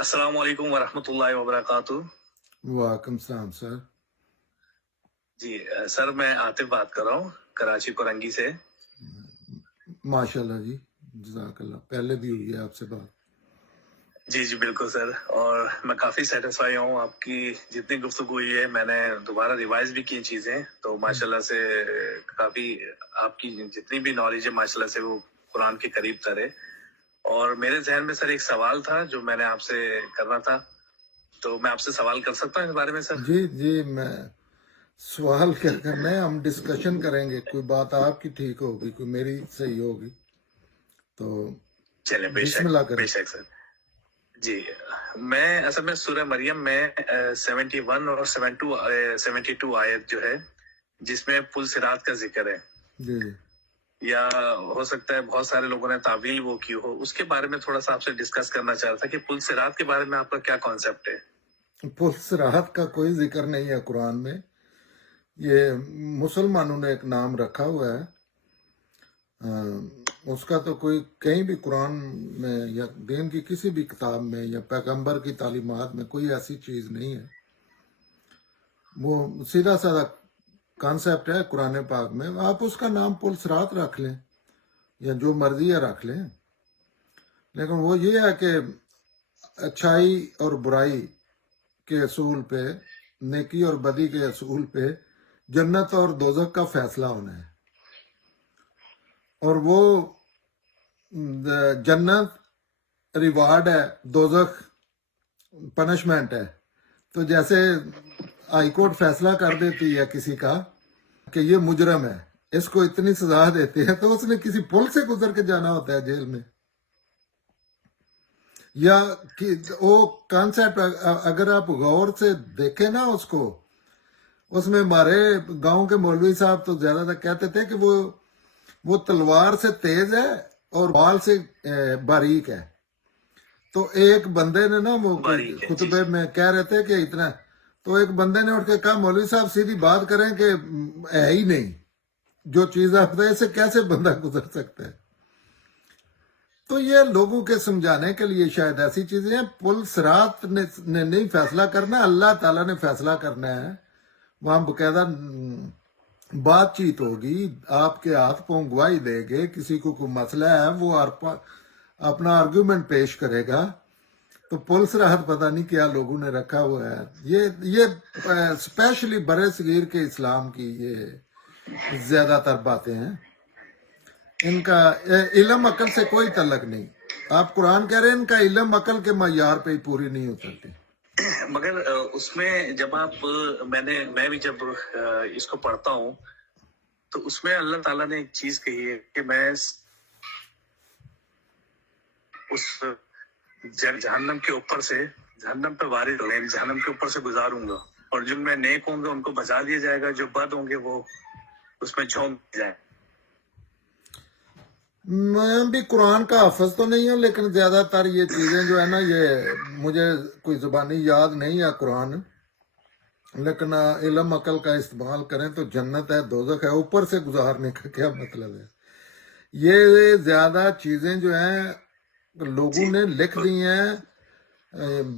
السلام علیکم ورحمۃ اللہ وبرکاتہ. وعلیکم السلام سر. جی سر میں عاطف بات کر رہا ہوں کراچی کورنگی سے. ماشاء اللہ جی، جزاک اللہ. پہلے بھی ہوئی ہے آپ سے بات. جی بالکل سر، اور میں کافی سیٹسفائی ہوں. آپ کی جتنی گفتگو ہوئی ہے میں نے دوبارہ ریوائز بھی کی چیزیں، تو ماشاءاللہ سے کافی آپ کی جتنی بھی نالج ہے ماشاءاللہ سے وہ قرآن کے قریب تر ہے. اور میرے ذہن میں سر ایک سوال تھا جو میں نے آپ سے کرنا تھا، تو میں آپ سے سوال کر سکتا ہوں اس بارے میں سر؟ جی میں سوال کیا کرنا ہے، ہم ڈسکشن کریں گے. کوئی بات آپ کی ٹھیک ہوگی، کوئی میری صحیح ہوگی، تو چلیں بے بسم شک اللہ کریں. بے شک سر. جی میں اصل میں سورہ مریم میں 71 اور 72 آیت جو ہے جس میں پل صراط کا ذکر ہے، جی یا ہو سکتا ہے بہت سارے لوگوں نے تعویل وہ کی ہو، اس کے بارے میں تھوڑا سا آپ سے ڈسکس کرنا چاہ رہا تھا کہ پل صراط کے بارے میں آپ کا کیا کانسیپٹ ہے؟ پل صراط کا کوئی ذکر نہیں ہے قرآن میں. یہ مسلمانوں نے ایک نام رکھا ہوا ہے، اس کا تو کوئی کہیں بھی قرآن میں یا دین کی کسی بھی کتاب میں یا پیغمبر کی تعلیمات میں کوئی ایسی چیز نہیں ہے. وہ سیدھا سادہ کانسیپٹ ہے قرآن پاک میں. آپ اس کا نام پل صراط رکھ لیں یا جو مرضی ہے رکھ لیں، لیکن وہ یہ ہے کہ اچھائی اور برائی کے اصول پہ، نیکی اور بدی کے اصول پہ جنت اور دوزخ کا فیصلہ ہونا ہے. اور وہ جنت ریوارڈ ہے، دوزخ پنشمنٹ ہے. تو جیسے ہائی کورٹ فیصلہ کر دیتی ہے کسی کا کہ یہ مجرم ہے، اس کو اتنی سزا دیتی ہے، تو اس نے کسی پل سے گزر کے جانا ہوتا ہے جیل میں. یا وہ کانسیپٹ اگر آپ غور سے دیکھیں نا اس میں ہمارے گاؤں کے مولوی صاحب تو زیادہ تر کہتے تھے کہ وہ تلوار سے تیز ہے اور بال سے باریک ہے. تو ایک بندے نے نا وہ باریک ہے. خطبے میں کہہ رہے تھے کہ اتنا، تو ایک بندے نے اٹھ کے کہا مولوی صاحب سیدھی بات کریں کہ ہے ہی نہیں جو چیز آپ بتائیں، اسے کیسے بندہ گزر سکتا ہے. تو یہ لوگوں کے سمجھانے کے لیے شاید ایسی چیزیں ہیں. پل صراط نے نہیں فیصلہ کرنا، اللہ تعالیٰ نے فیصلہ کرنا ہے. وہاں باقاعدہ بات چیت ہوگی، آپ کے ہاتھ پاؤں گواہی دے گے. کسی کو کوئی مسئلہ ہے وہ اپنا آرگیومنٹ پیش کرے گا. تو پل صراط پتہ نہیں کیا لوگوں نے رکھا ہوا ہے. یہ اسپیشلی برے صغیر کے اسلام کی یہ زیادہ تر باتیں ہیں. ان کا علم عقل سے کوئی تعلق نہیں. آپ قرآن کہہ رہے ہیں ان کا علم عقل کے معیار پہ ہی پوری نہیں اترتے. مگر اس میں جب میں بھی جب اس کو پڑھتا ہوں تو اس میں اللہ تعالیٰ نے ایک چیز کہی ہے کہ میں اس جہنم کے اوپر سے، جہنم پہ وارد ہوں گے، جہنم کے اوپر سے گزاروں گا، اور جن میں نیک ہوں گے ان کو بچا دیا جائے گا، جو بد ہوں گے وہ اس میں جھونک جائیں. میں بھی قرآن کا حافظ تو نہیں ہوں، لیکن زیادہ تر یہ چیزیں جو ہے نا، یہ مجھے کوئی زبانی یاد نہیں ہے قرآن. لیکن علم عقل کا استعمال کریں تو جنت ہے، دوزخ ہے، اوپر سے گزارنے کا کیا مطلب ہے؟ یہ زیادہ چیزیں جو ہیں لوگوں نے لکھ دی ہیں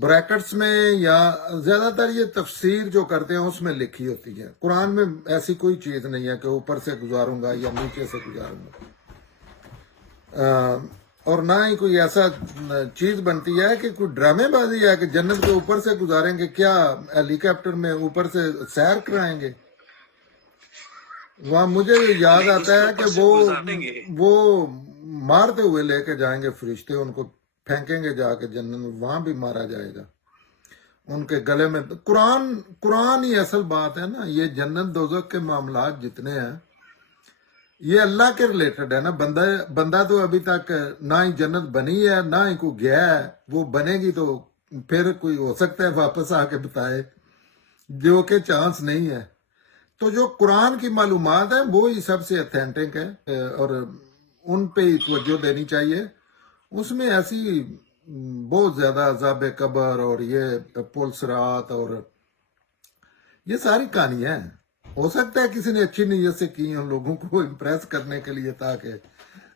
بریکٹس میں، یا زیادہ تر یہ تفسیر جو کرتے ہیں اس میں لکھی ہوتی ہے. قرآن میں ایسی کوئی چیز نہیں ہے کہ اوپر سے گزاروں گا یا نیچے سے گزاروں گا. اور نہ ہی کوئی ایسا چیز بنتی ہے کہ کوئی ڈرامے بازی ہے کہ جنت کے اوپر سے گزاریں گے. کیا ہیلی کاپٹر میں اوپر سے سیر کرائیں گے؟ وہاں مجھے یاد آتا ہے کہ وہ مارتے ہوئے لے کے جائیں گے فرشتے، ان کو پھینکیں گے جا کے جنت میں، وہاں بھی مارا جائے گا. ان کے گلے میں قرآن ہی اصل بات ہے نا. یہ جنت دوزخ کے معاملات جتنے ہیں یہ اللہ کے ریلیٹڈ ہے نا. بندہ تو ابھی تک نہ ہی جنت بنی ہے نہ ہی کوئی گیا ہے. وہ بنے گی تو پھر کوئی ہو سکتا ہے واپس آ کے بتائے، جو کہ چانس نہیں ہے. تو جو قرآن کی معلومات ہیں وہی سب سے اتھینٹک ہے، اور ان پہ ہی توجہ دینی چاہیے. اس میں ایسی بہت زیادہ عذاب قبر اور یہ پل صراط اور یہ ساری کہانیاں ہیں. ہو سکتا ہے کسی نے اچھی نیت سے کی ان لوگوں کو امپریس کرنے کے لیے تاکہ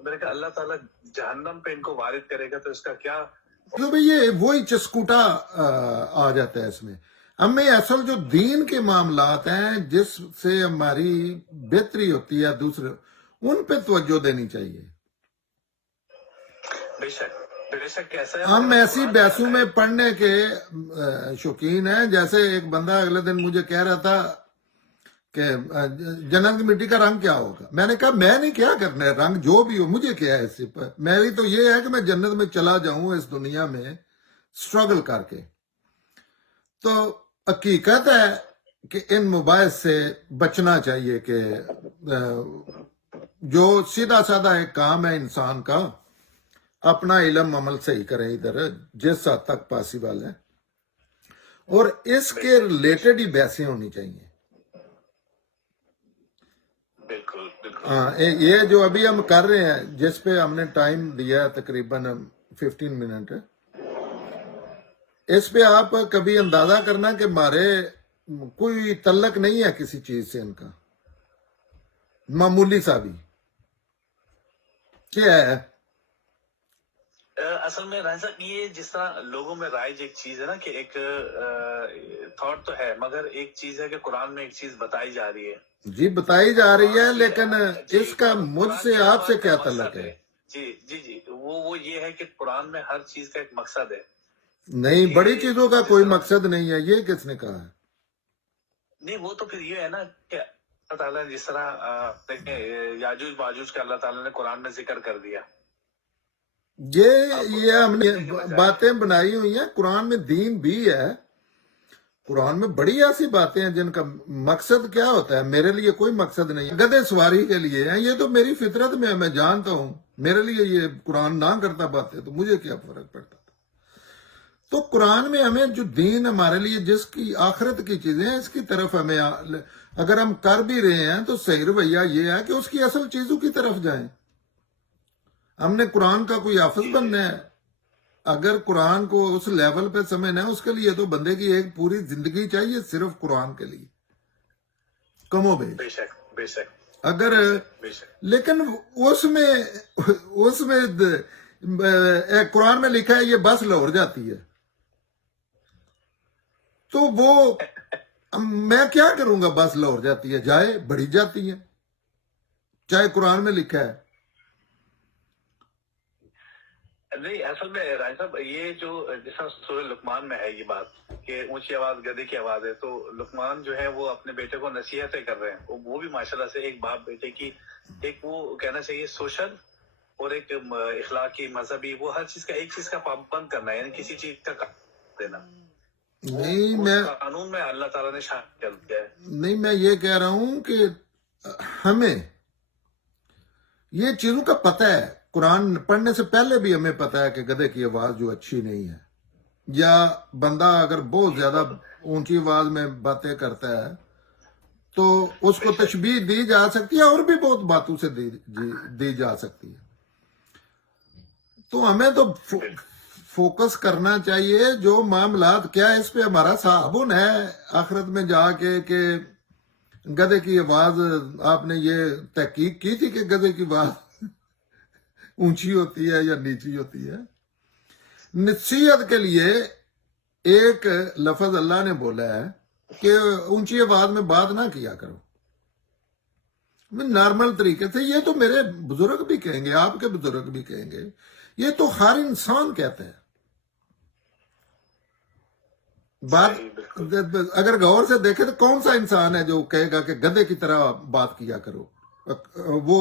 تو میں نے کہا اللہ تعالیٰ جہنم پہ ان کو وارد کرے گا تو اس کا کیا؟ تو بھئی یہ وہی چسکوٹا آ جاتا ہے اس میں. ہمیں اصل جو دین کے معاملات ہیں جس سے ہماری بہتری ہوتی ہے دوسرے ان پہ توجہ دینی چاہیے. بے شک کیسا ہے ہم مگر ایسی قرآن بحثوں کیا میں ہے؟ پڑھنے کے شوقین ہیں. جیسے ایک بندہ اگلے دن مجھے کہہ رہا تھا کہ جنت کی مٹی کا رنگ کیا ہوگا. میں نے کہا میں نہیں کیا کرنا ہے رنگ جو بھی ہو مجھے کیا ہے اس سے. میری تو یہ ہے کہ میں جنت میں چلا جاؤں اس دنیا میں سٹرگل کر کے. تو حقیقت ہے کہ ان مباحث سے بچنا چاہیے کہ جو سیدھا سادہ ایک کام ہے انسان کا اپنا علم عمل صحیح کریں ادھر جس حد تک پاسبل ہے اور اس کے ریلیٹڈ ہی بحثیں ہونی چاہیے. بالکل بالکل. ہاں یہ جو ابھی ہم کر رہے ہیں جس پہ ہم نے ٹائم دیا ہے تقریباً 15 منٹ اس پہ آپ کبھی اندازہ کرنا کہ ہمارے کوئی تعلق نہیں ہے کسی چیز سے ان کا معمولی سا بھی کیا ہے. اصل میں راجہ یہ جس طرح لوگوں میں رائج ایک چیز ہے نا کہ ایک تھاٹ تو ہے مگر ایک چیز ہے کہ قرآن میں ایک چیز بتائی جا رہی ہے. جی بتائی جا رہی ہے قرآن کی لیکن اس کا مجھ قرآن سے کی ہر آپ سے بات کیا کا تعلق مقصد ہے. ہے. جی جی جی وہ یہ ہے کہ قرآن میں ہر چیز کا ایک مقصد ہے. نہیں کہ بڑی چیزوں کا جس کوئی طرح مقصد نہیں ہے یہ کس نے کہا ہے. نہیں وہ تو پھر یہ ہے نا کہ اللہ تعالیٰ نے جس طرح دیکھیں یاجوج ماجوج کا اللہ تعالیٰ نے قرآن میں ذکر کر دیا. یہ ہم نے سمجھنے کے بجائے باتیں بنائی ہوئی ہیں. قرآن میں دین بھی ہے. قرآن میں بڑی ایسی باتیں ہیں جن کا مقصد کیا ہوتا ہے. میرے لیے کوئی مقصد نہیں ہے. گدھے سواری کے لیے ہیں یہ تو میری فطرت میں میں جانتا ہوں. میرے لیے یہ قرآن نہ کرتا باتیں تو مجھے کیا فرق پڑتا. تو قرآن میں ہمیں جو دین ہمارے لیے جس کی آخرت کی چیزیں ہیں اس کی طرف ہمیں اگر ہم کر بھی رہے ہیں تو صحیح رویہ یہ ہے کہ اس کی اصل چیزوں کی طرف جائیں. ہم نے قرآن کا کوئی حافظ بننا ہے. اگر قرآن کو اس لیول پہ سمجھنا ہے اس کے لیے تو بندے کی ایک پوری زندگی چاہیے صرف قرآن کے لیے کم و بیش. بے شک بے شک اگر بے شک. لیکن اس میں قرآن میں لکھا ہے یہ بس لاہور جاتی ہے تو وہ میں کیا کروں گا. بس لاہور جاتی ہے جائے بڑی جاتی ہے چاہے قرآن میں لکھا ہے. نہیں اصل میں راج صاحب یہ جو جیسا سورہ لقمان میں ہے یہ بات کہ اونچی آواز گدھے کی آواز ہے تو لقمان جو ہے وہ اپنے بیٹے کو نصیحتیں کر رہے ہیں. وہ بھی ماشاءاللہ سے ایک باپ بیٹے کی ایک وہ کہنا چاہیے سوشل اور ایک اخلاقی مذہبی وہ ہر چیز کا ایک چیز کا پابند کرنا ہے یعنی کسی چیز کا دینا. نہیں اس میں قانون میں اللہ تعالیٰ نے شامل کر دیا ہے. نہیں میں یہ کہہ رہا ہوں کہ ہمیں یہ چیزوں کا پتہ ہے. قرآن پڑھنے سے پہلے بھی ہمیں پتہ ہے کہ گدھے کی آواز جو اچھی نہیں ہے یا بندہ اگر بہت زیادہ اونچی آواز میں باتیں کرتا ہے تو اس کو تشبیہ دی جا سکتی ہے اور بھی بہت باتوں سے دی جا سکتی ہے. تو ہمیں تو فوکس کرنا چاہیے جو معاملات کیا اس پہ ہمارا صابن ہے آخرت میں جا کے کہ گدھے کی آواز آپ نے یہ تحقیق کی تھی کہ گدھے کی آواز اونچی ہوتی ہے یا نیچی ہوتی ہے. نصیحت کے لیے ایک لفظ اللہ نے بولا ہے کہ اونچی آواز میں بات نہ کیا کرو. نارمل طریقے سے یہ تو میرے بزرگ بھی کہیں گے آپ کے بزرگ بھی کہیں گے یہ تو ہر انسان کہتے ہیں. بات اگر غور سے دیکھیں تو کون سا انسان ہے جو کہے گا کہ گدھے کی طرح بات کیا کرو. وہ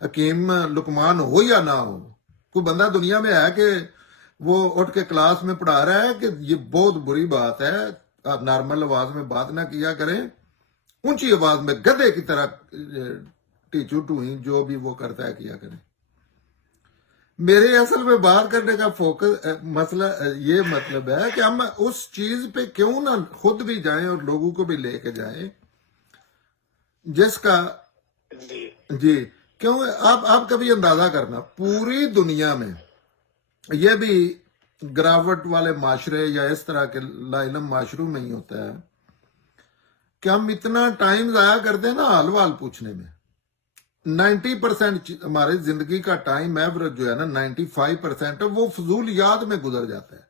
حکیم لقمان ہو یا نہ ہو کوئی بندہ دنیا میں ہے کہ وہ اٹھ کے کلاس میں پڑھا رہا ہے کہ یہ بہت بری بات ہے آپ نارمل آواز میں بات نہ کیا کریں اونچی آواز میں گدھے کی طرح ٹیچو ٹوئی جو بھی وہ کرتا ہے کیا کریں. میرے اصل میں بات کرنے کا فوکس مسئلہ یہ مطلب ہے کہ ہم اس چیز پہ کیوں نہ خود بھی جائیں اور لوگوں کو بھی لے کے جائیں جس کا جی کیوں آپ کبھی اندازہ کرنا پوری دنیا میں یہ بھی گراوٹ والے معاشرے یا اس طرح کے لا علم معاشروں میں ہی ہوتا ہے کہ ہم اتنا ٹائم ضائع کرتے ہیں نا حال وال پوچھنے میں. 90% ہماری زندگی کا ٹائم ایوریج جو ہے نا 95% ہے وہ فضول یاد میں گزر جاتا ہے.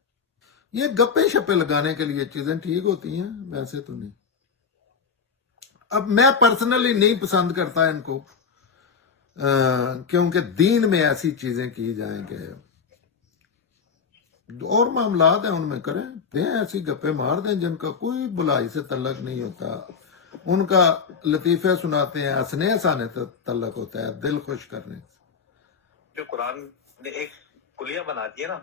یہ گپے شپے لگانے کے لیے چیزیں ٹھیک ہوتی ہیں، ویسے تو نہیں. اب میں پرسنلی نہیں پسند کرتا ان کو، کیونکہ دین میں ایسی چیزیں کی جائیں کہ اور معاملات ہیں ان میں کریں دیں، ایسی گپے مار دیں جن کا کوئی بلائی سے تعلق نہیں ہوتا. ان کا لطیفے سناتے ہیں، ہنسنے ہنسانے سے تعلق ہوتا ہے، دل خوش کرنے سے. جو قرآن نے ایک کلیہ بنا دی ہے نا،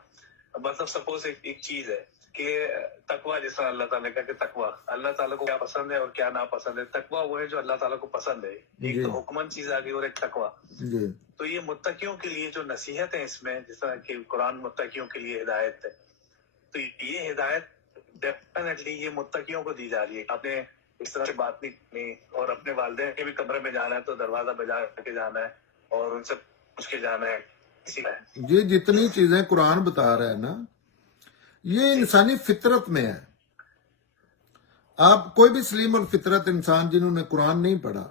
مطلب سپوز ایک چیز ہے کہ تقوی، جس طرح اللہ تعالیٰ نے کہا کہ تقوی اللہ تعالیٰ کو کیا پسند ہے اور کیا ناپسند ہے. تقوی وہ ہے جو اللہ تعالیٰ کو پسند ہے. ایک جی تو حکمن چیز آ گئی اور ایک تقوی. جی تو یہ متقیوں کے لیے جو نصیحت ہے اس میں، جس طرح کہ قرآن متقیوں کے لیے ہدایت ہے، تو یہ ہدایت ڈیفینیٹلی یہ متقیوں کو دی جا رہی ہے. آپ نے اس طرح سے بات نہیں کرنی، اور اپنے والدین کے بھی کمرے میں جانا ہے تو دروازہ بجا کے جانا ہے اور ان سے پوچھ کے جانا ہے. جی جتنی چیزیں قرآن بتا رہا ہے نا، یہ انسانی فطرت میں ہے. آپ کوئی بھی سلیم الفطرت انسان جنہوں نے قرآن نہیں پڑھا،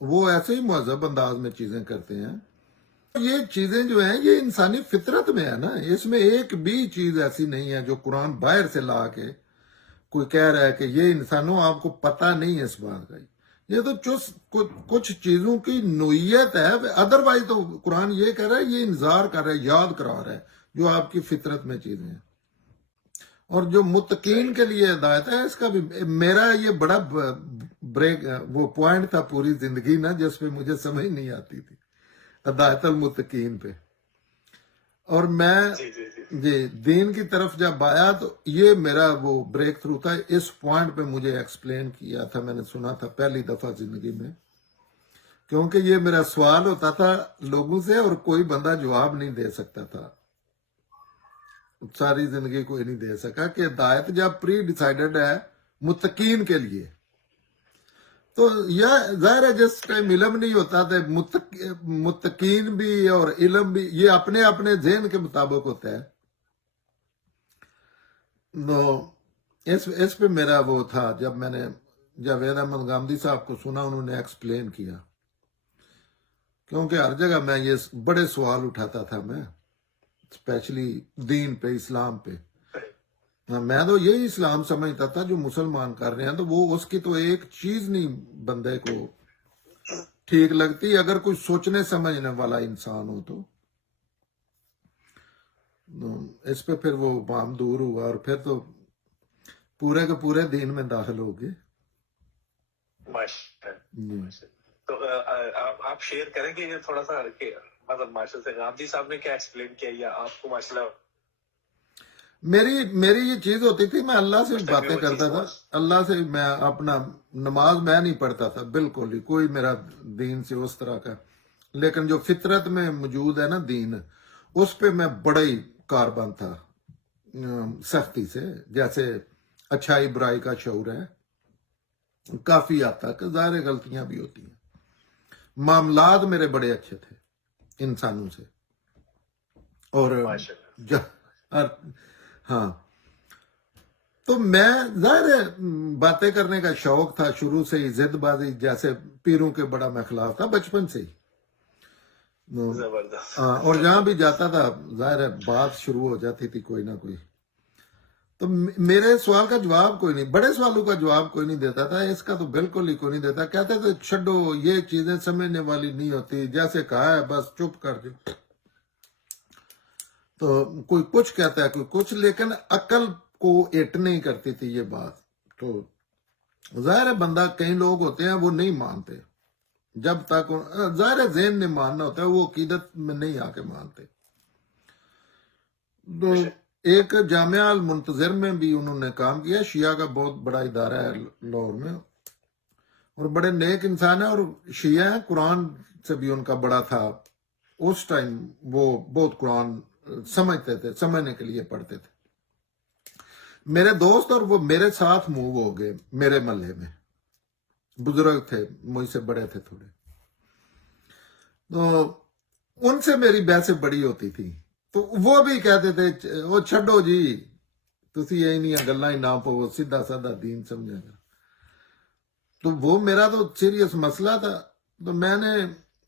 وہ ایسے ہی مہذب انداز میں چیزیں کرتے ہیں. یہ چیزیں جو ہیں یہ انسانی فطرت میں ہے نا، اس میں ایک بھی چیز ایسی نہیں ہے جو قرآن باہر سے لا کے کوئی کہہ رہا ہے کہ یہ انسانوں آپ کو پتہ نہیں ہے اس بات کا. یہ تو کچھ چیزوں کی نوعیت ہے، ادروائز تو قرآن یہ کہہ رہا ہے، یہ انذار کر رہا ہے، یاد کرا رہا ہے جو آپ کی فطرت میں چیزیں ہیں. اور جو متقین کے لیے ہدایت ہے، اس کا بھی میرا یہ بڑا بریک وہ پوائنٹ تھا پوری زندگی نا، جس پہ مجھے سمجھ نہیں آتی تھی، ہدایت المتقین پہ. اور میں جی دین کی طرف جب آیا تو یہ میرا وہ بریک تھرو تھا. اس پوائنٹ پہ مجھے ایکسپلین کیا تھا، میں نے سنا تھا پہلی دفعہ زندگی میں، کیونکہ یہ میرا سوال ہوتا تھا لوگوں سے اور کوئی بندہ جواب نہیں دے سکتا تھا. ساری زندگی کوئی نہیں دے سکا کہ ہدایت جب پری ڈیسائیڈڈ ہے متقین کے لیے، تو یہ ظاہر ہے جس ٹائم علم نہیں ہوتا تو متقین بھی اور علم بھی یہ اپنے اپنے ذہن کے مطابق ہوتا ہے. تو اس پہ میرا وہ تھا، جب میں نے جاوید احمد گامدی صاحب کو سنا، انہوں نے ایکسپلین کیا، کیونکہ ہر جگہ میں یہ بڑے سوال اٹھاتا تھا، میں اسپیشلی دین پہ، اسلام پہ. میں تو یہی اسلام سمجھتا تھا جو مسلمان کر رہے ہیں، تو وہ اس کی تو ایک چیز نہیں بندے کو ٹھیک لگتی اگر کوئی سوچنے سمجھنے والا انسان ہو. تو اس پہ پھر وہ بام دور ہوا اور پھر تو پورے کے پورے دین میں داخل ہو گئے. تو آپ شیئر کریں گے یہ تھوڑا سا کہ مطلب ماشاء سے گامدی صاحب نے کیا ایکسپلین کیا، یا آپ کو ماشاء اللہ میری یہ چیز ہوتی تھی، میں اللہ سے باتیں کرتا تھا، اللہ سے میں اپنا نماز میں نہیں پڑھتا تھا بالکل ہی، کوئی میرا دین سے اس طرح کا، لیکن جو فطرت میں موجود ہے نا دین، اس پہ میں بڑا ہی کاربند تھا سختی سے. جیسے اچھائی برائی کا شعور ہے کافی حد تک، ظاہر غلطیاں بھی ہوتی ہیں. معاملات میرے بڑے اچھے تھے انسانوں سے، اور ہاں تو میں ظاہر باتیں کرنے کا شوق تھا شروع سے ہی، ضد بازی جیسے پیروں کے بڑا میں خلاف تھا بچپن سے ہی. اور جہاں بھی جاتا تھا ظاہر بات شروع ہو جاتی تھی کوئی نہ کوئی. تو میرے سوال کا جواب کوئی نہیں، بڑے سوالوں کا جواب کوئی نہیں دیتا تھا، اس کا تو بالکل ہی کوئی نہیں دیتا. کہتے تھے چھڈو، یہ چیزیں سمجھنے والی نہیں ہوتی، جیسے کہا ہے بس چپ کر دو. تو کوئی کچھ کہتا ہے کوئی کچھ، لیکن عقل کو اٹ نہیں کرتی تھی یہ بات. تو ظاہر ہے بندہ، کئی لوگ ہوتے ہیں وہ نہیں مانتے، جب تک ظاہر ذہن نے ماننا ہوتا ہے، وہ عقیدت میں نہیں آ کے مانتے. تو ایک جامعہ المنتظر میں بھی انہوں نے کام کیا، شیعہ کا بہت بڑا ادارہ ہے لاہور میں، اور بڑے نیک انسان ہیں اور شیعہ ہیں. قرآن سے بھی ان کا بڑا تھا اس ٹائم، وہ بہت قرآن سمجھتے تھے، سمجھنے کے لیے پڑھتے تھے. میرے دوست اور وہ میرے ساتھ موو ہو گئے، میرے محلے میں بزرگ تھے، مجھ سے بڑے تھے تھوڑے. تو ان سے میری بحثیں بڑی ہوتی تھی، تو وہ بھی کہتے تھے وہ چھڈو جی، تسی یہی نہیں گلاں ہی نہ پو، سیدھا سادہ دین سمجھا گا. تو وہ میرا تو سیریس مسئلہ تھا. تو میں نے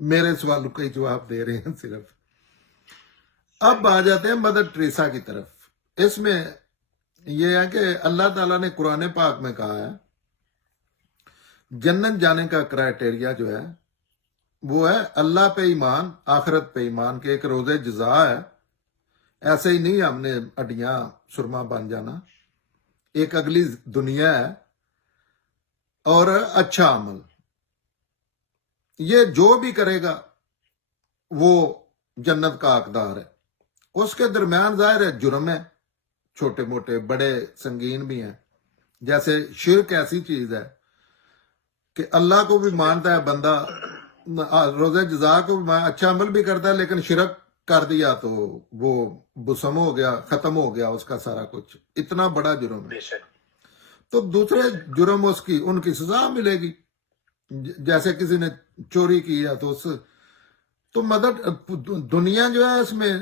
میرے سوالوں کا ہی جواب دے رہے ہیں صرف. اب آ جاتے ہیں مدر ٹریسا کی طرف. اس میں یہ ہے کہ اللہ تعالیٰ نے قرآن پاک میں کہا ہے جنت جانے کا کرائٹیریا جو ہے وہ ہے اللہ پہ ایمان، آخرت پہ ایمان، کہ ایک روز جزا ہے. ایسے ہی نہیں ہم نے ہڈیاں سرما بن جانا، ایک اگلی دنیا ہے، اور اچھا عمل. یہ جو بھی کرے گا وہ جنت کا حقدار ہے. اس کے درمیان ظاہر ہے جرم ہے، چھوٹے موٹے بڑے سنگین بھی ہیں. جیسے شرک ایسی چیز ہے کہ اللہ کو بھی مانتا ہے بندہ، روزہ جزا کو بھی اچھا عمل بھی کرتا ہے، لیکن شرک کر دیا تو وہ بسم ہو گیا، ختم ہو گیا اس کا سارا کچھ. اتنا بڑا جرم ہے. بے شک. تو دوسرے جرم ان کی سزا ملے گی. جیسے کسی نے چوری کی ہے تو مدد دنیا جو ہے اس میں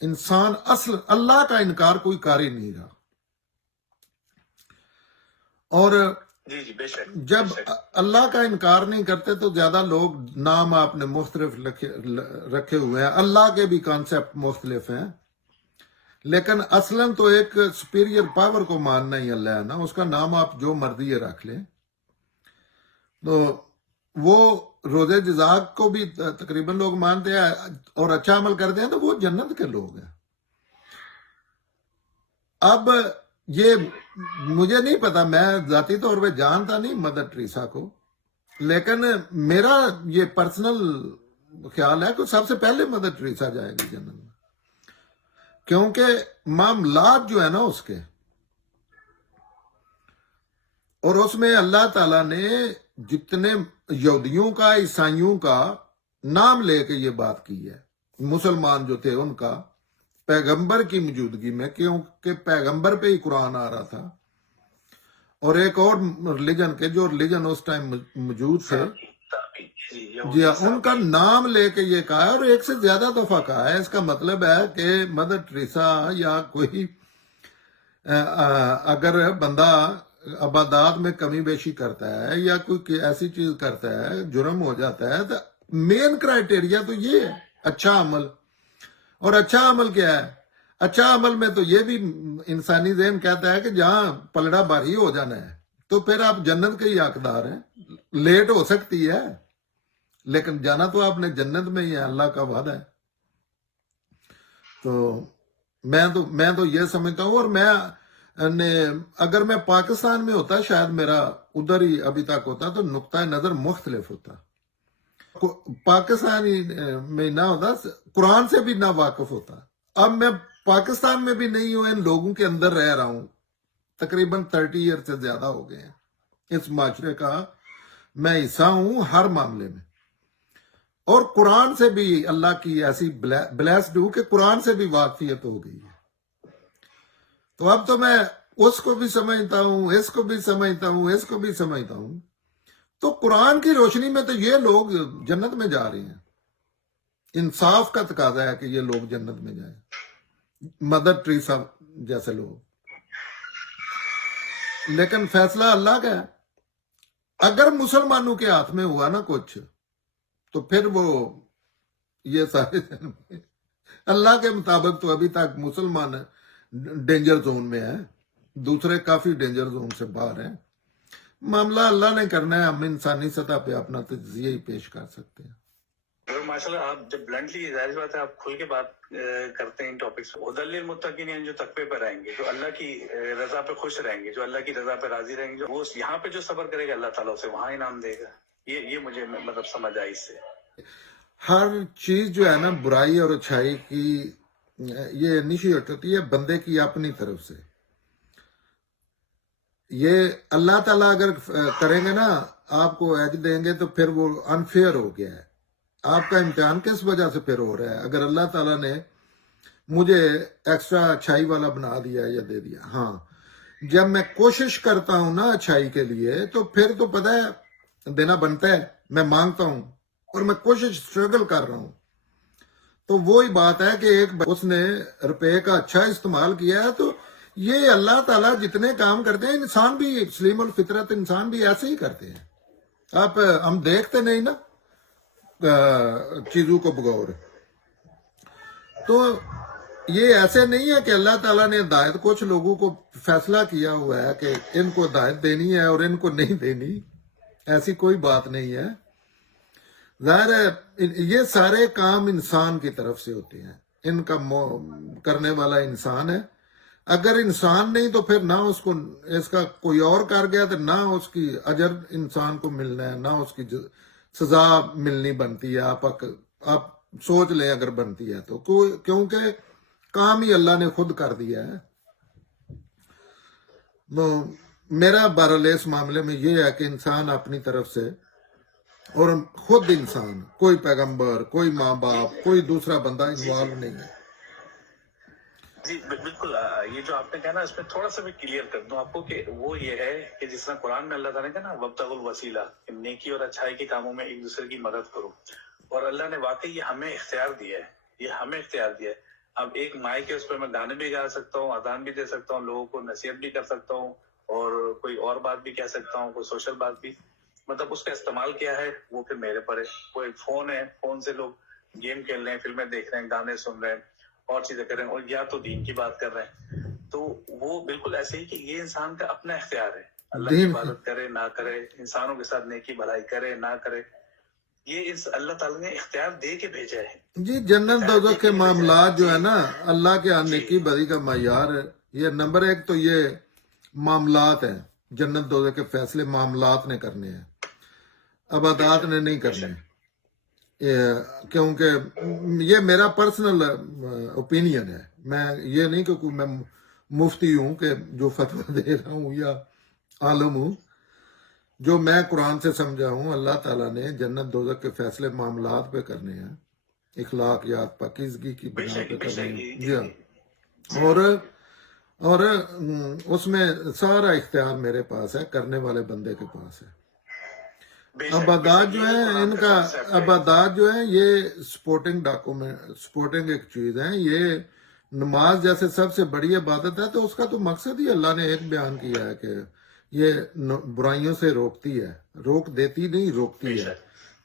انسان اصل اللہ کا انکار کوئی کر ہی نہیں رہا. اور جی بے شک. جب اللہ کا انکار نہیں کرتے تو زیادہ لوگ نام آپ نے مختلف رکھے ہوئے ہیں، اللہ کے بھی کانسیپٹ مختلف ہیں، لیکن اصلاً تو ایک سپیریئر پاور کو ماننا ہی اللہ ہے نا. اس کا نام آپ جو مرضی رکھ لیں. تو وہ روزے جزا کو بھی تقریباً لوگ مانتے ہیں اور اچھا عمل کرتے ہیں تو وہ جنت کے لوگ ہیں. اب یہ مجھے نہیں پتا، میں ذاتی طور پہ جانتا نہیں مدر ٹریسا کو، لیکن میرا یہ پرسنل خیال ہے کہ سب سے پہلے مدر ٹریسا جائے گی جنت میں، کیونکہ معاملات جو ہے نا اس کے، اور اس میں اللہ تعالیٰ نے جتنے یہودیوں کا، عیسائیوں کا نام لے کے یہ بات کی ہے، مسلمان جو تھے ان کا، پیغمبر کی موجودگی میں، کیونکہ پیغمبر پہ ہی قرآن آ رہا تھا، اور ایک اور ریلیجن کے جو ریلیجن اس ٹائم موجود تھے، جی ہاں، ان کا نام لے کے یہ کہا ہے، اور ایک سے زیادہ دفعہ کہا ہے. اس کا مطلب ہے کہ مدر ٹریسا یا کوئی اگر بندہ عبادات میں کمی بیشی کرتا ہے یا کوئی ایسی چیز کرتا ہے، جرم ہو جاتا ہے، تو مین کرائٹیریا تو یہ ہے اچھا عمل. اور اچھا عمل کیا ہے؟ اچھا عمل میں تو یہ بھی انسانی ذہن کہتا ہے کہ جہاں پلڑا بھاری ہو جانا ہے تو پھر آپ جنت کے ہی حقدار ہیں. لیٹ ہو سکتی ہے لیکن جانا تو آپ نے جنت میں ہی ہے، اللہ کا وعدہ ہے. تو میں تو یہ سمجھتا ہوں، اور اگر میں پاکستان میں ہوتا شاید میرا ادھر ہی ابھی تک ہوتا تو نقطۂ نظر مختلف ہوتا. پاکستان میں نہ ہوتا، قرآن سے بھی نہ واقف ہوتا. اب میں پاکستان میں بھی نہیں ہوں، ان لوگوں کے اندر رہ رہا ہوں، تقریباً 30 ایئر سے زیادہ ہو گئے ہیں. اس معاشرے کا میں حصہ ہوں ہر معاملے میں، اور قرآن سے بھی اللہ کی ایسی بلیسڈ ہوں کہ قرآن سے بھی واقفیت ہو گئی ہے. تو اب تو میں اس کو بھی سمجھتا ہوں، اس کو بھی سمجھتا ہوں، اس کو بھی سمجھتا ہوں. تو قرآن کی روشنی میں تو یہ لوگ جنت میں جا رہے ہیں. انصاف کا تقاضا ہے کہ یہ لوگ جنت میں جائیں، مدر ٹریسا جیسے لوگ. لیکن فیصلہ اللہ کا ہے. اگر مسلمانوں کے ہاتھ میں ہوا نا کچھ تو پھر وہ یہ سارے اللہ کے مطابق تو ابھی تک مسلمان ڈینجر زون میں ہے، دوسرے کافی ڈینجر زون سے باہر ہیں. معاملہ اللہ نے کرنا ہے، ہم انسانی سطح پہ اپنا تجزیہ ہی پیش کر سکتے ہیں. ماشاء اللہ آپ جب بلنٹلی، ظاہر بات ہے آپ کھل کے بات کرتے ہیں ان ٹاپکس. ادل للمتقین جو تقوی پہ رہیں گے، جو اللہ کی رضا پہ خوش رہیں گے، جو اللہ کی رضا پہ راضی رہیں گے، وہ یہاں پہ جو صبر کرے گا اللہ تعالیٰ اسے وہاں انعام دے گا. یہ مجھے مطلب سمجھ آئی اس سے. ہر چیز جو ہے نا برائی اور اچھائی کی یہ انیشیٹ ہوتی ہے بندے کی اپنی طرف سے. یہ اللہ تعالیٰ اگر کریں گے نا، آپ کو ایج دیں گے تو پھر وہ انفیئر ہو گیا ہے. آپ کا امتحان کس وجہ سے پھر ہو رہا ہے؟ اگر اللہ تعالیٰ نے مجھے ایکسٹرا اچھائی والا بنا دیا یا دے دیا، ہاں جب میں کوشش کرتا ہوں نا اچھائی کے لیے تو پھر تو پتہ ہے دینا بنتا ہے. میں مانگتا ہوں اور میں کوشش اسٹرگل کر رہا ہوں. تو وہی بات ہے کہ اس نے روپے کا اچھا استعمال کیا ہے. تو یہ اللہ تعالیٰ جتنے کام کرتے ہیں، انسان بھی سلیم الفطرت انسان بھی ایسے ہی کرتے ہیں. آپ ہم دیکھتے نہیں نا چیزوں کو بغور. تو یہ ایسے نہیں ہے کہ اللہ تعالیٰ نے ہدایت کچھ لوگوں کو فیصلہ کیا ہوا ہے کہ ان کو ہدایت دینی ہے اور ان کو نہیں دینی. ایسی کوئی بات نہیں ہے. ظاہر ہے یہ سارے کام انسان کی طرف سے ہوتے ہیں. ان کا کرنے والا انسان ہے. اگر انسان نہیں تو پھر نہ اس کا کوئی اور کر گیا تو نہ اس کی اجر انسان کو ملنا ہے، نہ اس کی سزا ملنی بنتی ہے. آپ سوچ لیں اگر بنتی ہے تو کیونکہ کام ہی اللہ نے خود کر دیا ہے. تو میرا بہرحال اس معاملے میں یہ ہے کہ انسان اپنی طرف سے، اور خود انسان، کوئی پیغمبر، کوئی ماں باپ، کوئی دوسرا بندہ انوالو نہیں ہے. جی بالکل. یہ جو آپ نے کہا نا، اس میں تھوڑا سا بھی کلیئر کر دوں آپ کو کہ وہ یہ ہے کہ جس طرح قرآن میں اللہ تعالیٰ نے کہا نا وابتغوا الوسیلہ، کہ نیکی اور اچھائی کے کاموں میں ایک دوسرے کی مدد کرو. اور اللہ نے واقعی یہ ہمیں اختیار دیا ہے، یہ ہمیں اختیار دیا ہے. اب ایک مائک کے اس پہ میں گانے بھی گا سکتا ہوں، اذان بھی دے سکتا ہوں، لوگوں کو نصیحت بھی کر سکتا ہوں، اور کوئی اور بات بھی کہہ سکتا ہوں، کوئی سوشل بات بھی. مطلب اس کا استعمال کیا ہے وہ پھر میرے پر ہے. کوئی فون ہے، فون سے لوگ گیم کھیل رہے ہیں، فلمیں دیکھ رہے ہیں، گانے سن رہے ہیں، اور چیزیں کر رہے ہیں، اور یا تو دین کی بات کر رہے ہیں. تو وہ بالکل ایسے ہی کہ یہ انسان کا اپنا اختیار ہے. اللہ کی دین عبادت کرے نہ کرے، انسانوں کے ساتھ نیکی بھلائی کرے نہ کرے، یہ اللہ تعالیٰ نے اختیار دے کے بھیجا ہے. جی جنت دوزخ کے معاملات جو ہے نا، اللہ کے جی نیکی بدی کا معیار ہے. یہ نمبر ایک تو یہ معاملات ہیں. جنت دوزخ کے فیصلے معاملات نے کرنے ہیں، عبادات نے نہیں کرنے. کیونکہ یہ میرا پرسنل اوپینین ہے. میں یہ نہیں کہ میں مفتی ہوں کہ جو فتویٰ دے رہا ہوں یا عالم ہوں. جو میں قرآن سے سمجھا ہوں، اللہ تعالیٰ نے جنت دوزخ کے فیصلے معاملات پہ کرنے ہیں، اخلاقیات پاکیزگی کی بنا پہ کرنے ہیں. جی ہاں. اور اس میں سارا اختیار میرے پاس ہے، کرنے والے بندے کے پاس ہے. عبادات جو ہیں، ان کا عبادات جو ہیں یہ سپورٹنگ ایک چیز ہے. یہ نماز جیسے سب سے بڑی عبادت ہے، تو اس کا تو مقصد ہی اللہ نے ایک بیان کیا ہے کہ یہ برائیوں سے روکتی ہے، روک دیتی نہیں، روکتی ہے.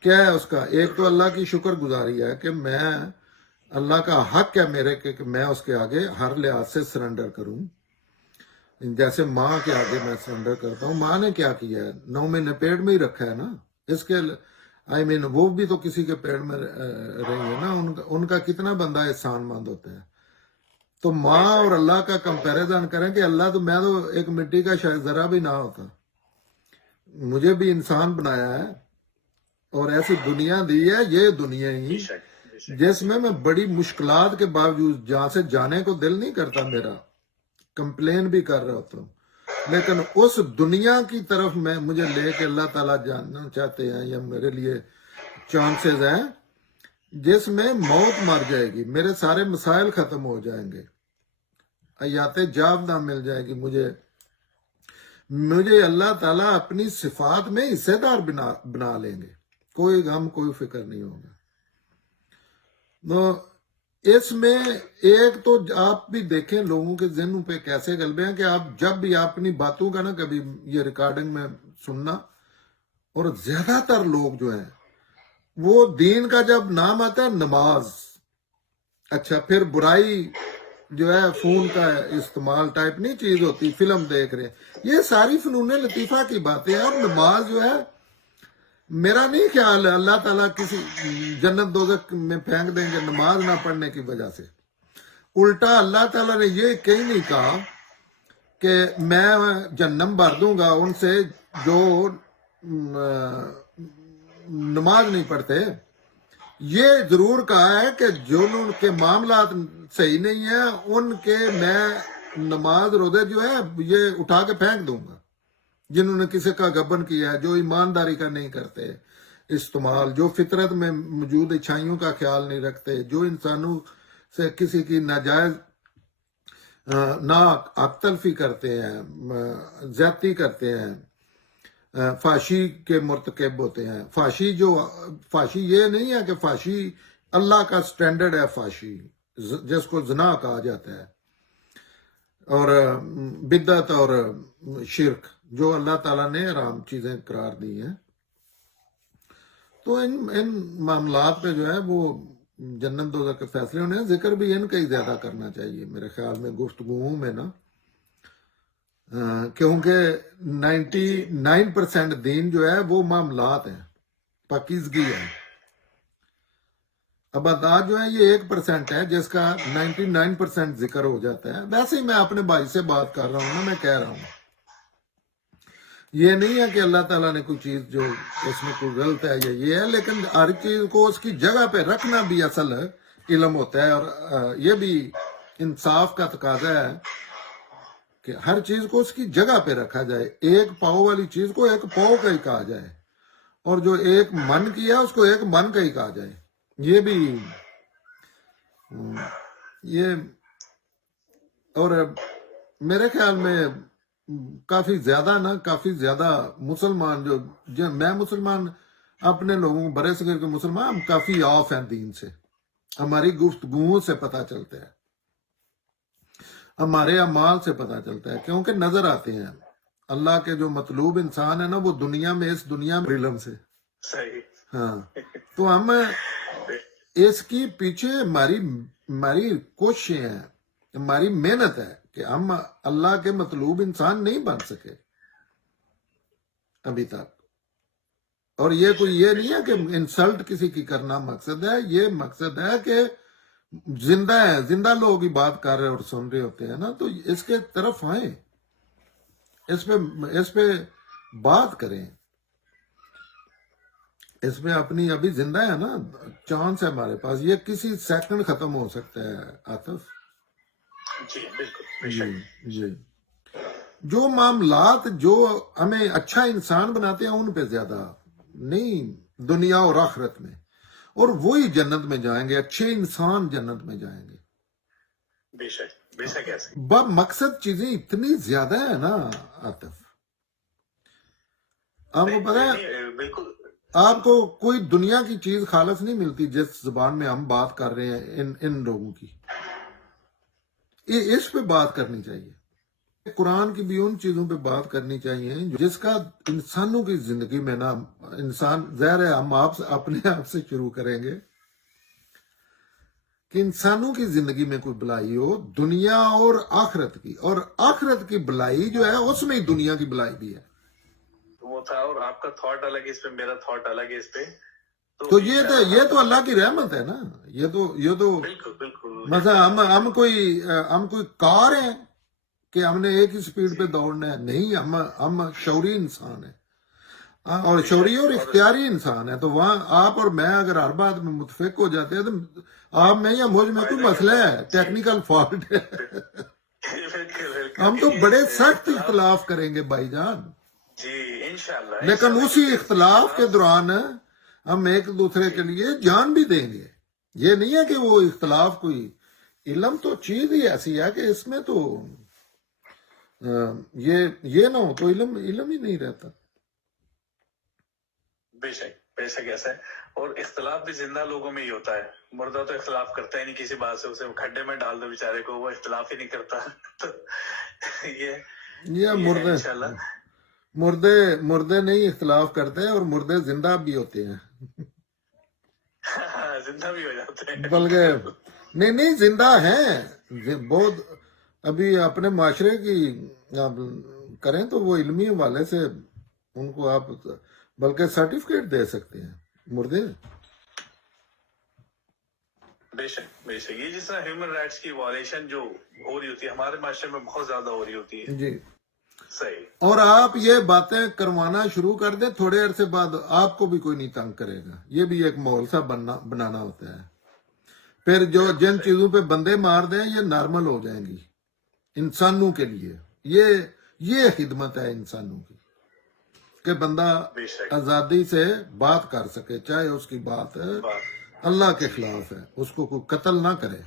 کیا ہے اس کا؟ ایک تو اللہ کی شکر گزاری ہے کہ میں، اللہ کا حق ہے میرے کہ میں اس کے آگے ہر لحاظ سے سرنڈر کروں. جیسے ماں کے آگے میں سرنڈر کرتا ہوں. ماں نے کیا کیا ہے؟ 9 مہینے پیٹ میں ہی رکھا ہے نا. اس کے وہ بھی تو کسی کے پیٹ میں رہی ہے نا. ان کا کتنا بندہ احسان مند ہوتا ہے. تو ماں اور اللہ کا کمپیریزن کریں کہ اللہ تو، میں تو ایک مٹی کا شاید ذرا بھی نہ ہوتا، مجھے بھی انسان بنایا ہے اور ایسی دنیا دی ہے، یہ دنیا ہی جس میں بڑی مشکلات کے باوجود، جہاں سے جانے کو دل نہیں کرتا میرا، کمپلین بھی کر رہا ہوتا ہوں، لیکن اس دنیا کی طرف مجھے لے کے اللہ تعالیٰ جاننا چاہتے ہیں، یا میرے لیے چانسز ہیں جس میں موت مر جائے گی، میرے سارے مسائل ختم ہو جائیں گے، حیات جاوداں مل جائے گی. مجھے اللہ تعالیٰ اپنی صفات میں حصے دار بنا لیں گے. کوئی غم، کوئی فکر نہیں ہوگا. تو اس میں ایک تو آپ بھی دیکھیں لوگوں کے ذہنوں پہ کیسے غلبے ہیں کہ آپ جب بھی اپنی باتوں کا نا کبھی یہ ریکارڈنگ میں سننا، اور زیادہ تر لوگ جو ہیں وہ دین کا جب نام آتا ہے نماز، اچھا پھر برائی جو ہے فون کا استعمال ٹائپ نہیں چیز ہوتی، فلم دیکھ رہے ہیں، یہ ساری فنون لطیفہ کی باتیں ہیں. اور نماز جو ہے، میرا نہیں خیال ہے اللہ تعالیٰ کسی جنت دوزخ میں پھینک دیں گے نماز نہ پڑھنے کی وجہ سے. الٹا اللہ تعالیٰ نے یہ کہیں نہیں کہا کہ میں جہنم بھر دوں گا ان سے جو نماز نہیں پڑھتے. یہ ضرور کہا ہے کہ جو ان کے معاملات صحیح نہیں ہیں ان کے میں نماز روزے جو ہے یہ اٹھا کے پھینک دوں گا. جنہوں نے کسی کا گبن کیا ہے، جو ایمانداری کا نہیں کرتے استعمال، جو فطرت میں موجود اچھائیوں کا خیال نہیں رکھتے، جو انسانوں سے کسی کی ناجائز حق تلفی کرتے ہیں، زیادتی کرتے ہیں، فحشی کے مرتکب ہوتے ہیں. فحشی یہ نہیں ہے کہ فحشی اللہ کا سٹینڈرڈ ہے، فحشی جس کو زنا کہا جاتا ہے، اور بدعت اور شرک جو اللہ تعالیٰ نے حرام چیزیں قرار دی ہیں. تو ان معاملات پہ جو ہے وہ جنت دوزخ کے فیصلے ہونے ہیں. ذکر بھی ان کا ہی زیادہ کرنا چاہیے میرے خیال میں گفتگوؤں میں نا، کیونکہ 99% دین جو ہے وہ معاملات ہیں، پاکیزگی ہے. عبادات جو ہے یہ 1% ہے جس کا 99% ذکر ہو جاتا ہے. ویسے ہی میں اپنے بھائی سے بات کر رہا ہوں نا، میں کہہ رہا ہوں یہ نہیں ہے کہ اللہ تعالیٰ نے کوئی چیز جو اس میں کوئی غلط ہے یا یہ ہے، لیکن ہر چیز کو اس کی جگہ پہ رکھنا بھی اصل علم ہوتا ہے. اور یہ بھی انصاف کا تقاضا ہے کہ ہر چیز کو اس کی جگہ پہ رکھا جائے. ایک پاؤ والی چیز کو ایک پاؤ کا ہی کہا جائے، اور جو ایک من کیا اس کو ایک من کا ہی کہا جائے. یہ بھی یہ اور میرے خیال میں کافی زیادہ مسلمان جو میں مسلمان اپنے لوگوں برے صغیر کے مسلمان ہم کافی آف ہیں دین سے. ہماری گفتگوؤں سے پتہ چلتا ہے، ہمارے اعمال سے پتہ چلتا ہے، کیونکہ نظر آتے ہیں. اللہ کے جو مطلوب انسان ہے نا وہ دنیا میں اس دنیا میں علم سے. صحیح. ہاں تو ہم اس کی پیچھے ہماری کوششیں ہیں، ہماری محنت ہے کہ ہم اللہ کے مطلوب انسان نہیں بن سکے ابھی تک. اور یہ کوئی یہ نہیں ہے کہ انسلٹ کسی کی کرنا مقصد ہے، یہ مقصد ہے کہ زندہ لوگ ہی بات کر رہے اور سن رہے ہوتے ہیں نا، تو اس کے طرف آئیں، اس پہ بات کریں. اس میں اپنی ابھی زندہ ہے نا، چانس ہے ہمارے پاس، یہ کسی سیکنڈ ختم ہو سکتا ہے. عاطف جی بالکل، بے شک. جی جو معاملات جو ہمیں اچھا انسان بناتے ہیں ان پہ زیادہ نہیں، دنیا اور آخرت میں، اور وہی جنت میں جائیں گے. اچھے انسان جنت میں جائیں گے. بے شک ایسے. مقصد چیزیں اتنی زیادہ ہے نا عاطف، آپ کو پتا ہے بالکل آپ کو کوئی دنیا کی چیز خالص نہیں ملتی جس زبان میں ہم بات کر رہے ہیں ان لوگوں کی. اس پہ بات کرنی چاہیے. قرآن کی بھی ان چیزوں پہ بات کرنی چاہیے جس کا انسانوں کی زندگی میں نا، انسان ظاہر ہے ہم اپنے آپ سے شروع کریں گے کہ انسانوں کی زندگی میں کوئی بلائی ہو، دنیا اور آخرت کی، اور آخرت کی بلائی جو ہے اس میں ہی دنیا کی بلائی بھی ہے. وہ تھا، اور آپ کا تھاٹ الگ ہے اس پہ، میرا تھاٹ الگ ہے اس پہ. تو یہ تو اللہ کی رحمت ہے نا. یہ تو بالکل مثلا ہم کوئی کار ہیں کہ ہم نے ایک ہی سپیڈ پہ دوڑنا ہے؟ نہیں، ہم شعوری انسان ہیں، اور شعوری اور اختیاری انسان ہے. تو وہاں آپ اور میں اگر ہر بات میں متفق ہو جاتے ہیں تو آپ میں یا مجھ میں کوئی مسئلہ ہے، ٹیکنیکل فالٹ ہے. ہم تو بڑے سخت اختلاف کریں گے بھائی جان، جی انشاءاللہ. لیکن اسی اختلاف کے دوران ہم ایک دوسرے کے لیے جان بھی دیں گے. یہ نہیں ہے کہ وہ اختلاف کوئی، علم تو چیز ہی ایسی ہے کہ اس میں تو یہ نہ ہو تو علم ہی نہیں رہتا. بے شک ایسا ہے. اور اختلاف بھی زندہ لوگوں میں ہی ہوتا ہے. مردہ تو اختلاف کرتا ہی نہیں کسی بات سے، اسے کھڈے میں ڈال دو بیچارے کو، وہ اختلاف ہی نہیں کرتا. تو یہ مردے نہیں اختلاف کرتے، اور مردے زندہ بھی ہوتے ہیں. زندہ بھی ہو جاتے ہیں بلکہ نہیں زندہ ہیں بہت. ابھی اپنے معاشرے کی آپ کریں تو وہ علمی حوالے سے ان کو آپ بلکہ سرٹیفکیٹ دے سکتے ہیں مردے. بے شک یہ جس طرح ہیومن رائٹس کی وائلیشن جو ہو رہی ہوتی ہے ہمارے معاشرے میں بہت زیادہ ہو رہی ہوتی ہے. جی صحیح. اور آپ یہ باتیں کروانا شروع کر دیں، تھوڑے عرصے بعد آپ کو بھی کوئی نہیں تنگ کرے گا. یہ بھی ایک ماحول سا بنانا ہوتا ہے. پھر جن چیزوں پہ بندے مار دیں یہ نارمل ہو جائیں گی انسانوں کے لیے. یہ خدمت ہے انسانوں کی کہ بندہ آزادی سے بات کر سکے، چاہے اس کی بات اللہ کے خلاف ہے، اس کو کوئی قتل نہ کرے.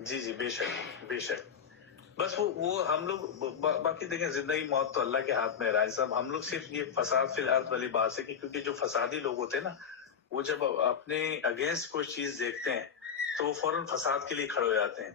جی بے شک. بس وہ ہم لوگ باقی دیکھیں، زندگی موت تو اللہ کے ہاتھ میں ہے. راج صاحب ہم لوگ صرف یہ فساد فی الارض والی بات ہے کہ کیونکہ جو فسادی لوگ ہوتے ہیں نا، وہ جب اپنے اگینسٹ کوئی چیز دیکھتے ہیں تو وہ فوراً فساد کے لیے کھڑے ہو جاتے ہیں.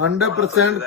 100%